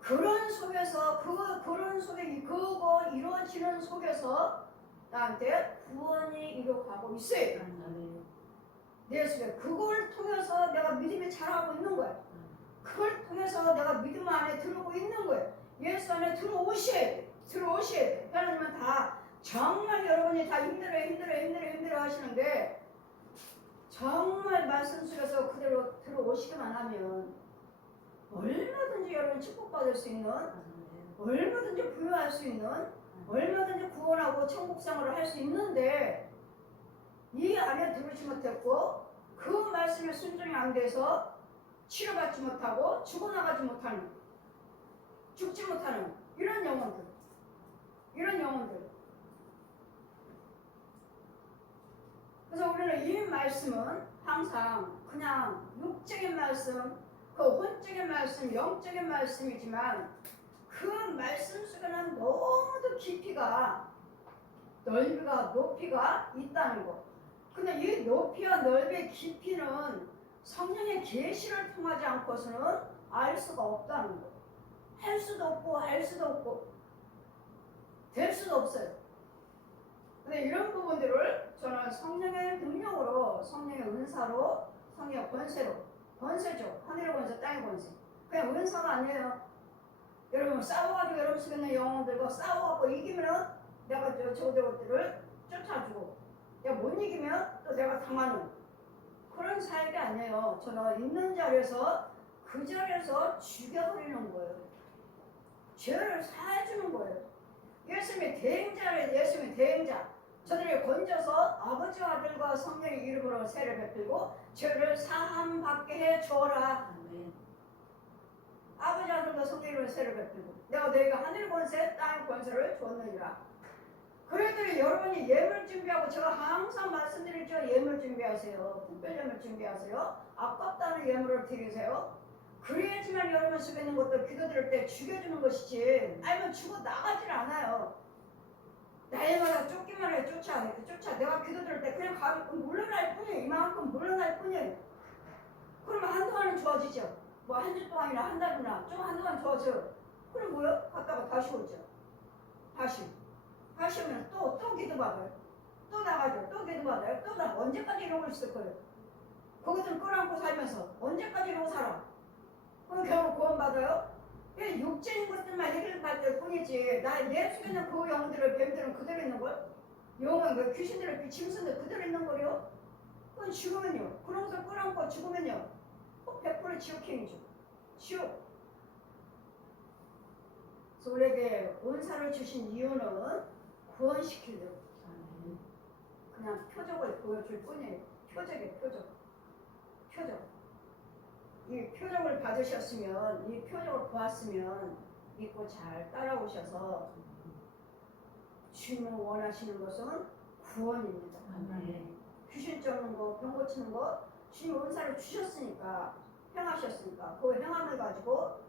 그런 속에서 그런 속에 그거 이루어지는 속에서 나한테 구원이 이루어가고 있어요. 내 속에 그걸 통해서 내가 믿음이 자라고 있는 거야. 그걸 통해서 내가 믿음 안에 들어오고 있는 거예요. 예수 안에 들어오셔야 돼. 하나님은 다 정말 여러분이 다 힘들어 하시는데 정말 말씀 속에서 그대로 들어오시기만 하면 얼마든지 여러분 축복받을 수 있는 얼마든지 부유할 수 있는 얼마든지 구원하고 천국 생활을 할 수 있는데 이 안에 들어오지 못했고 그 말씀에 순종이 안 돼서 치료받지 못하고 죽어나가지 못하는 죽지 못하는 이런 영혼들 그래서 우리는 이 말씀은 항상 그냥 육적인 말씀 그 혼적인 말씀 영적인 말씀이지만 그 말씀 속에는 너무도 깊이가 넓이가 높이가 있다는 거. 근데 이 높이와 넓이의 깊이는 성령의 계시를 통하지 않고서는 알 수가 없다는 거. 할 수도 없고 알 수도 없고 될 수도 없어요. 근데 이런 부분들을 저는 성령의 능력으로 성령의 은사로 성령의 권세죠. 하늘의 권세 땅의 권세. 그냥 은사가 아니에요. 여러분 싸워가지고 여러분 속에 있는 영혼들과 싸워갖고 이기면 내가 저들을 쫓아주고 내가 못 이기면 또 내가 당하는 그런 사역이 아니에요. 저는 있는 자리에서 그 자리에서 죽여버리는 거예요. 죄를 사해주는 거예요. 예수님의 대행자를 예수님의 대행자 저들을 건져서 아버지와 아들과 성령의 이름으로 세를 베풀고 죄를 사함받게 해줘라. 아버지 아들과 성령의 이름으로 세를 베풀고 내가 너희가 하늘 권세 땅의 권세를 줬느니라. 그래도 여러분이 예물 준비하고 제가 항상 말씀드리죠. 예물 준비하세요. 특별 예물 준비하세요. 아깝다는 예물을 드리세요. 그래야지만 여러분 속에 있는 것들 기도드릴 때 죽여주는 것이지 아니면 죽어 나가질 않아요. 나이마다 쫓기만 해 쫓아 내가 기도드릴 때 그냥 물러날 뿐이에요. 이만큼 물러날 뿐이에요. 그러면 한동안은 좋아지죠. 뭐 한 주 동안이나 한 달이나 좀 한동안 좋아져요. 그럼 뭐요? 갔다가 다시 오죠. 다시 오면 또 기도받아요. 또 나가죠. 또 기도받아요. 또 나 언제까지 이러고 있을 거예요. 거기서 끌어안고 살면서 언제까지 이러고 살아. 그럼 결국 구원받아요? 육체인 것들만 해결받을 뿐이지 내 속에 있는 그 영들을 뱀들은 그대로 있는 걸? 영은 그 귀신들을 짐승들 그대로 있는 거요? 그건 죽으면요. 그러고서 끌어안고 죽으면요. 100% 지옥행이죠. 지옥. 그래서 우리에게 은사를 주신 이유는 구원시키려고. 그냥 표적을 보여줄 뿐이에요. 표적이에요. 표적. 이 표적을 받으셨으면, 이 표적을 보았으면 믿고 잘 따라오셔서 주님을 원하시는 것은 구원입니다. 귀신 쫓는 거, 병 고치는 거 주님 은사를 주셨으니까, 행하셨으니까 그 행함을 가지고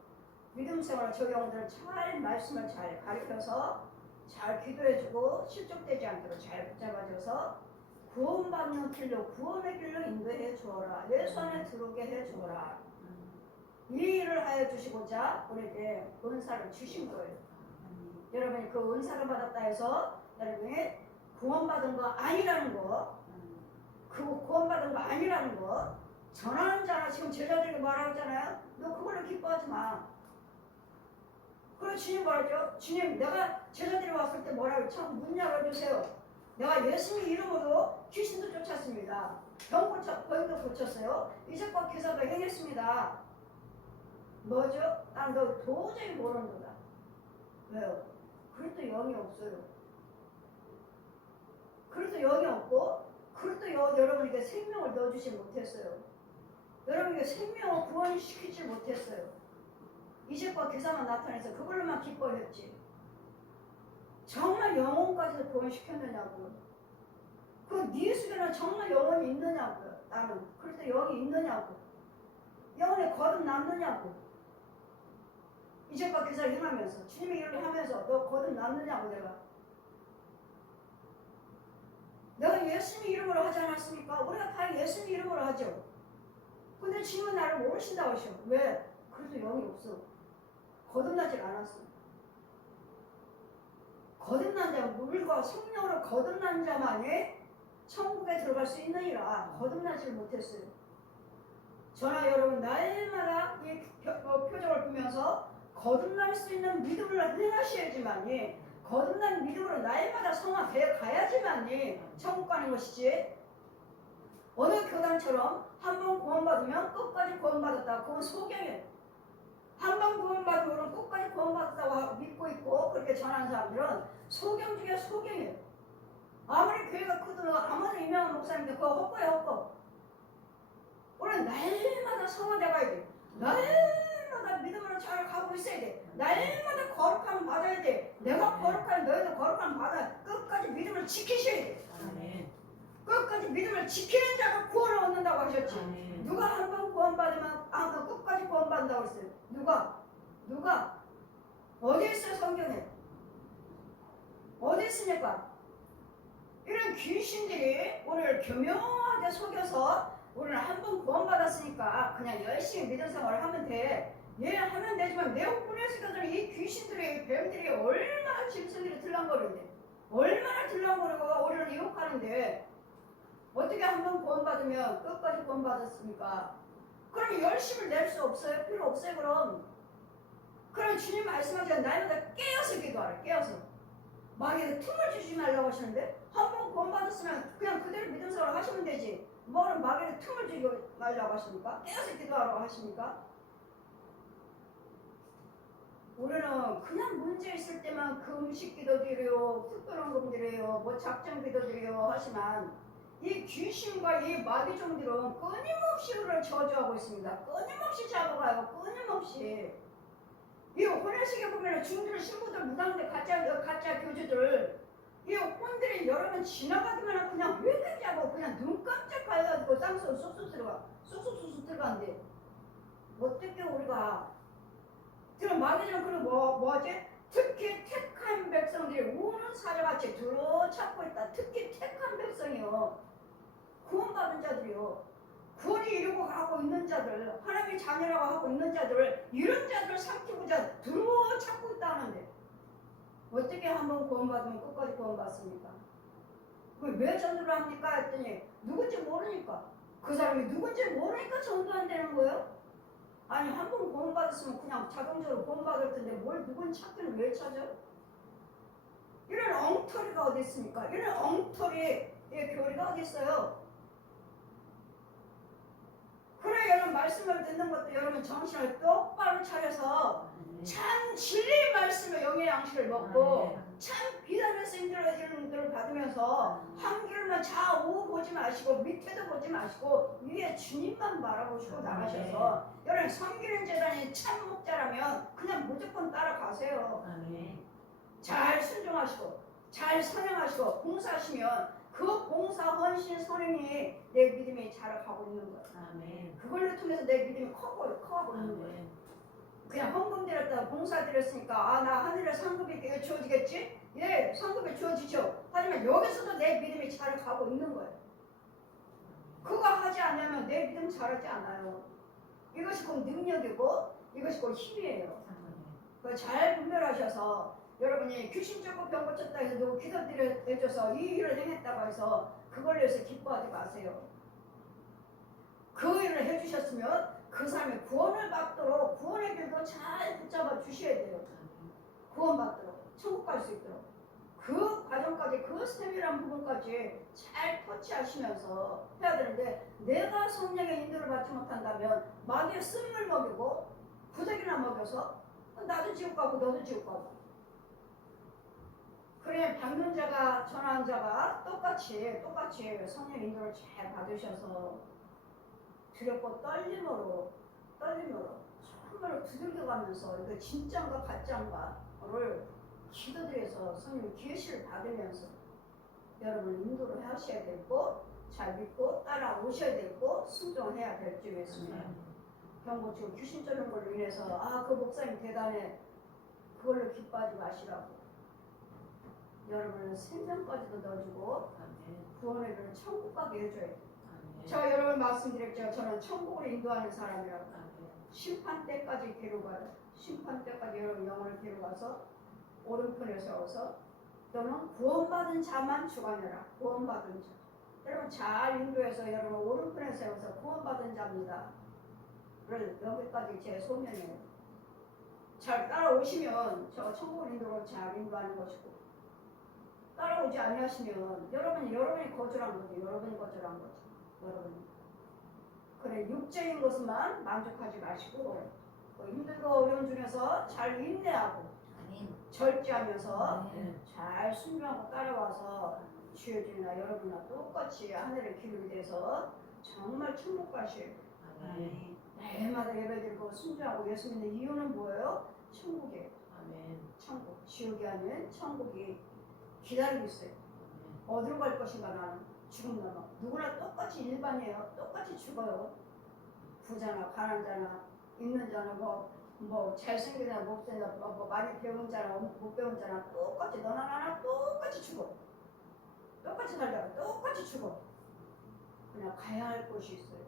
믿음 생활 적용들 잘 말씀을 잘 가르쳐서 잘 기도해주고 실족되지 않도록 잘 붙잡아줘서 구원받는 길로, 구원의 길로 인도해 주어라. 예수 안에 들어오게 해 주어라. 이 일을 하여 주시고자 우리에게 은사를 주신 거예요. 여러분이 그 은사를 받았다 해서 여러분이 구원받은 거 아니라는 거, 그 구원받은 거 아니라는 거 전하는 자나 지금 제자들에게 뭐라고 했잖아요. 너 그걸로 기뻐하지 마. 그리고 주님 뭐라죠? 주님, 내가 제자들이 왔을 때 뭐라고 참 문 열어주세요. 내가 예수님 이름으로 귀신도 쫓았습니다. 병도 고쳤어요. 이적과 기사도 행했습니다. 뭐죠? 난 너 도저히 모르는구나. 왜요? 그래도 영이 없어요. 그래도 영이 없고, 그래도 여러분에게 생명을 넣어주지 못했어요. 여러분에게 생명을 구원시키지 못했어요. 이적과 기사만 나타내서 그걸로만 기뻐했지. 정말 영혼까지도 구원시켰느냐고요. 네 속에는 정말 영혼이 있느냐고요. 나는. 그래서 영이 있느냐고. 영혼에 거듭 남느냐고. 이적과 기사를 행하면서 주님의 일을 하면서 너 거듭 남느냐고 내가 예수님 이름으로 하지 않았습니까? 우리가 다 예수님 이름으로 하죠. 근데 주님은 나를 모르신다고 하셔. 왜? 그래도 영이 없어. 거듭나질 않았어. 거듭난 자, 물과 성령으로 거듭난 자만이 천국에 들어갈 수 있느니라. 거듭나지를 못했어요. 저나 여러분 날마다 이 표적을 보면서 거듭날 수 있는 믿음을 행하셔야지만이, 거듭난 믿음으로 날마다 성화되어 가야지만이 천국 가는 것이지. 어느 교단처럼 한 번 구원받으면 끝까지 구원받았다. 그건 소경이에요. 한 번 구원받으면 끝까지 구원받았다고 믿고 있고 그렇게 전하는 사람들은 소경 중에 소경이에요. 아무리 교회가 크든 아무리 유명한 목사님들 그거 헛거예요, 헛거. 우리는 날마다 성화되어야 돼. 날마다 믿음으로 잘 가고 있어야 돼. 날마다 거룩함을 받아야 돼. 내가 거룩한 너희도 거룩함을 받아. 끝까지 믿음을 지키셔야 돼. 끝까지 믿음을 지키는 자가 구원을 얻는다고 하셨지. 누가 한 번 구원받으면 끝까지 구원받는다고 했어요. 누가? 어디 있어요, 성경에? 어디 있습니까? 이런 귀신들이 우리를 교묘하게 속여서 우리는 한 번 구원받았으니까 그냥 열심히 믿음 생활을 하면 돼. 하면 되지만 내 혼내시거든. 이 귀신들이, 뱀들이 얼마나 짐승들이 들랑거리는데, 얼마나 들랑거리고 우리를 유혹하는데 어떻게 한 번 구원받으면 끝까지 구원받았습니까? 그럼 열심을 낼 수 없어요? 필요 없어요. 그럼 주님 말씀하시는 날마다 깨어서 기도하라. 깨어서. 마귀에게 틈을 주지 말라고 하시는데 한 번 구원받았으면 그냥 그대로 믿음 생활을 하시면 되지. 뭐는 마귀에게 틈을 주지 말라고 하십니까? 깨어서 기도하라고 하십니까? 우리는 그냥 문제 있을 때만 금식 기도 드려요, 특별한 금 드려요, 작정 기도 드려요 하지만 이 귀신과 이 마귀종들은 끊임없이 우리를 저주하고 있습니다. 끊임없이 잡아가요. 끊임없이. 이 혼외식에 보면 중들, 신부들, 무당들, 가짜 교주들, 이 혼들이 여러 번 지나가면 그냥 회를 잡고 그냥 눈 깜짝해가지고 땅속으로 쏙쏙 들어가는데 어떻게 우리가 그럼 마귀들은 그리고 뭐지? 특히 택한 백성들이 우는 사자같이 들어찾고 있다. 특히 택한 백성이요. 구원받은 자들이요. 구원이 이루고 가고 있는 자들, 하나님의 자녀라고 하고 있는 자들, 이런 자들을 삼키고자 들어찾고 있다는데 어떻게 한번 구원받으면 끝까지 구원받습니까? 왜 전도를 합니까? 했더니 누군지 모르니까. 그 사람이 누군지 모르니까 전도 안 되는 거예요? 아니 한 번 구원받았으면 그냥 자동적으로 구원받을 텐데 뭘 누군지 찾기는 왜 찾아? 이런 엉터리가 어디 있습니까? 이런 엉터리의 교리가 어디 있어요? 그래 여러분 말씀을 듣는 것도 여러분 정신을 똑바로 차려서 참 진리의 말씀의 영의 양식을 먹고 참 비단에서 이런 들을 받으면서 한 길만 좌우 보지 마시고 밑에도 보지 마시고 위에 주님만 바라보시고 나가셔서 여러분 섬기는 재단이 참 목자라면 그냥 무조건 따라가세요. 잘 순종하시고 잘 선행하시고 봉사하시면 그 봉사 헌신 선행이 내 믿음이 자라가고 있는 거예요. 그걸로 통해서 내 믿음이 커가고 있는 거예요. 그냥 헌금 드렸다 봉사 드렸으니까 나 하늘에 상급이 주어지겠지? 예, 상급이 주어지죠. 하지만 여기서도 내 믿음이 자라가고 있는 거예요. 그거 하지 않으면 내 믿음 자라지 않아요. 이것이 곧 능력이고 이것이 곧 힘이에요. 그거 잘 분별하셔서 여러분이 귀신 쫓고 병 고쳤다 해서 누구 기도드려줘서 이 일을 행했다고 해서 그걸로 해서 기뻐하지 마세요. 그 일을 해주셨으면 그 사람이 구원을 받도록 구원의 길도 잘 붙잡아 주셔야 돼요. 구원받도록 천국 갈 수 있도록 그 과정까지 그 세밀한 부분까지 잘 터치하시면서 해야 되는데 내가 성령의 인도를 받지 못한다면 마귀의 쓴물 먹이고 부대기나 먹여서 나도 지옥 가고 너도 지옥 가고 그래 받는 자가 전하는 자가 똑같이 성령 인도를 잘 받으셔서 두렵고 떨림으로 정말 두들겨가면서 이거 진짜인가 가짜인가를 기도드려서 성령 계시를 받으면서 여러분 인도를 하셔야 되고 잘 믿고 따라오셔야 되고 순종해야 될 줄 믿습니다. 경고 지금 귀신 쫓는 걸로 인해서 그 목사님 대단해 그걸로 기뻐하지 마시라고. 여러분은 생명까지도 넣어주고 구원의 길을 천국 가게 해줘야 돼요. 제가 여러분 말씀드렸죠. 저는 천국으로 인도하는 사람이라고. 심판 때까지 데려가요. 심판 때까지 여러분 영혼을 데려가서 오른편에 세워서 또는 구원받은 자만 주관해라. 구원받은 자. 여러분 잘 인도해서 여러분 오른편에 세워서 구원받은 자입니다. 여기까지 제 소명이에요. 잘 따라오시면 저 천국 인도로 잘 인도하는 것이고 따라오지 아니하시면 여러분이 거절한 거죠. 여러분이 거절한 거죠. 여러분. 그래 육적인 것만 만족하지 마시고 힘들고 어려운 중에서 잘 인내하고 절제하면서 잘 순종하고 따라와서 주의 주님이나 여러분과 똑같이 하늘의 기름이 돼서 정말 천국 가실 매일마다 예배드리고 순종하고 예수 믿는 이유는 뭐예요? 천국이에요. 천국. 지옥이 아닌 천국이 기다리고 있어요. 어디로 갈 것인가 나는 죽음 넘어. 누구나 똑같이 일반이에요. 똑같이 죽어요. 부자나 가난한 자나 있는 자나 뭐 잘생긴 자나 못생긴 자나 뭐 많이 배운 자나 못 배운 자나 똑같이 너나 나나 똑같이 죽어. 똑같이 살다가 똑같이 죽어. 그냥 가야 할 곳이 있어요.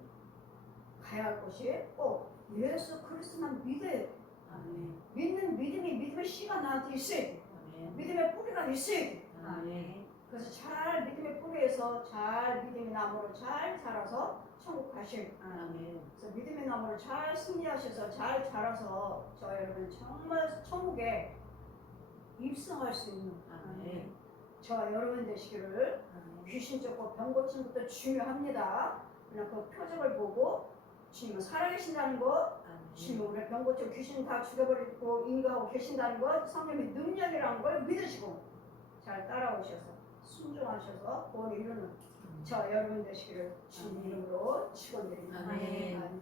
가야 할 곳이 꼭 예수 그리스도만 믿어요. 믿는 믿음의 씨가 나한테 있어야 돼. 믿음의 뿌리가 있어야 돼. 그래서 잘 믿음의 뿌리에서 잘 믿음의 나무로 잘 자라서 천국 가실. 그래서 믿음의 나무를 잘 승리하셔서 잘 자라서 저 여러분 정말 천국에 입성할 수 있는 저 여러분 되시기를. 귀신 쫓고 병 고치는 것도 중요합니다. 그냥 그 표적을 보고 주님은 살아계신다는 것, 주님은 우리 병 고치고 귀신 다 죽여버리고 인가하고 계신다는 것, 성령의 능력이라는 걸 믿으시고 잘 따라오셔서 순종하셔서 구원을 이루는 저 여러분 되시기를 주님 이름으로 축원드립니다. 아멘.